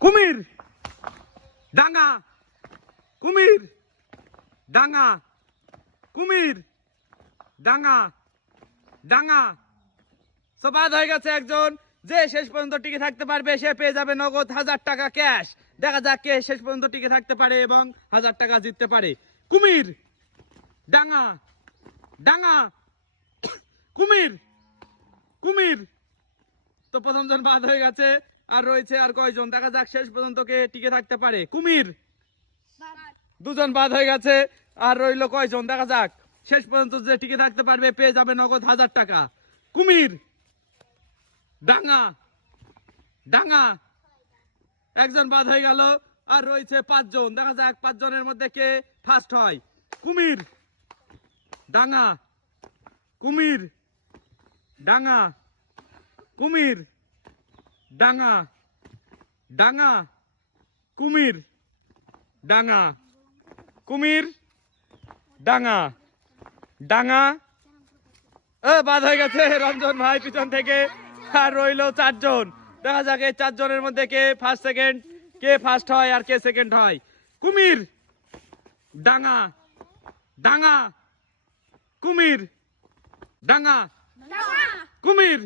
কুমির। ডাঙ্গা। কুমির। ডাঙ্গা। কুমির। ডাঙ্গা। ডাঙ্গা। তো বাদ হয়ে গেছে একজন। যে শেষ পর্যন্ত টিকে থাকতে পারবে, সে পেয়ে যাবে নগদ হাজার টাকা ক্যাশ। দেখা যাক কে শেষ পর্যন্ত টিকে থাকতে পারে এবং হাজার টাকা জিততে পারে। কুমির। ডাঙ্গা। ডাঙ্গা। কুমির। কুমির। তো প্রথম জন বাদ হয়ে গেছে। আর রয়েছে আর কয়জন? দেখা যাক, শেষ পর্যন্ত কে টিকে থাকতে পারে। কুমির! দুজন বাদ হয়ে গেছে, আর রইল কয়জন? দেখা যাক। শেষ পর্যন্ত যে টিকে থাকতে পারবে, পেয়ে যাবে নগদ হাজার টাকা। কুমির! ডাঙ্গা! ডাঙ্গা! একজন বাদ হয়ে গেল, আর রয়েছে পাঁচজন। দেখা যাক, পাঁচজনের মধ্যে কে ফার্স্ট হয়। কুমির! ডাঙ্গা! কুমির! ডাঙ্গা! কুমির! ডাঙ্গা ডাঙা কুমির ডাঙা কুমির ডাঙা ডাঙা। এ বাদ হয়ে গেছে রঞ্জন ভাই পিছন থেকে। আর রইল চারজন। দেখা যাক এই চারজনের মধ্যে কে ফার্স্ট সেকেন্ড কে ফার্স্ট হয় আর কে সেকেন্ড হয়। কুমির ডাঙা ডাঙা কুমির ডাঙা কুমির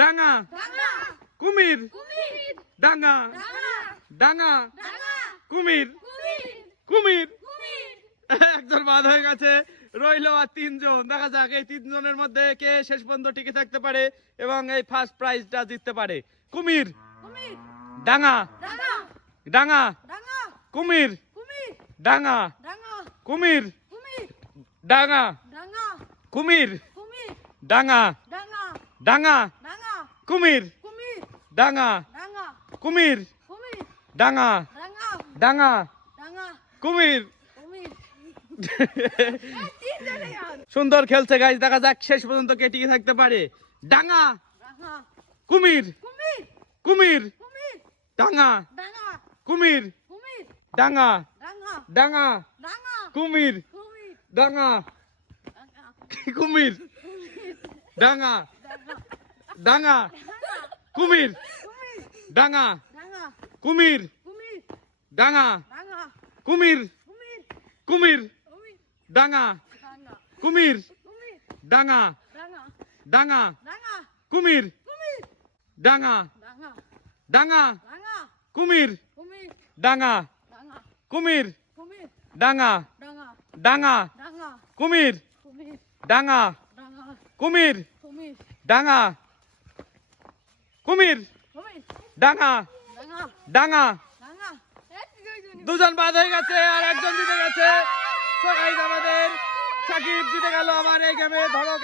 ডাঙ্গা কুমির ডাঙ্গা ডাঙ্গা কুমির কুমির একজন বাদ হয়ে গেছে রইল আর তিনজন দেখা যাক এই তিনজনের মধ্যে কে শেষ পর্যন্ত টিকে থাকতে পারে এবং এই ফার্স্ট প্রাইজটা জিততে পারে কুমির ডাঙ্গা ডাঙ্গা কুমির ডাঙ্গা কুমির ডাঙ্গা কুমির ডাঙ্গা ডাঙ্গা কুমির ডাঙ্গা কুমির ডাঙ্গা ডাঙ্গা কুমির সুন্দর খেলছে গাইজ দেখা যাক শেষ পর্যন্ত কে টিকে থাকতে পারে ডাঙ্গা কুমির কুমির ডাঙ্গা কুমির ডাঙ্গা ডাঙ্গা কুমির ডাঙ্গা কুমির ডাঙ্গা ডাঙ্গা কুমির। ডাঙ্গা কুমির। ডাঙ্গা কুমির। কুমির। ডাঙ্গা কুমির। ডাঙ্গা ডাঙ্গা কুমির। ডাঙ্গা ডাঙ্গা কুমির। ডাঙ্গা কুমির। ডাঙ্গা ডাঙ্গা কুমির। ডাঙ্গা কুমির। ডাঙ্গা কুমির। ডাঙা। ডাঙা। দুজন বাদ হয়ে গেছে আর একজন জিতে গেছে। সবাই আমাদের সাকিব জিতে গেল আমার এই গেমে ধরো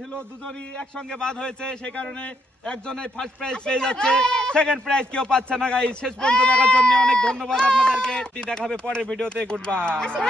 ছিল। দুজনই একসঙ্গে বাদ হয়েছে। কারণে একজন ফার্স্ট প্রাইজ পেয়ে যাচ্ছে। সেকেন্ড প্রাইজ কেউ পাচ্ছে না শেষ পর্যন্ত দেখার জন্য অনেক ধন্যবাদ আপনাদেরকে। দেখাবে পরের ভিডিওতে গুড বাই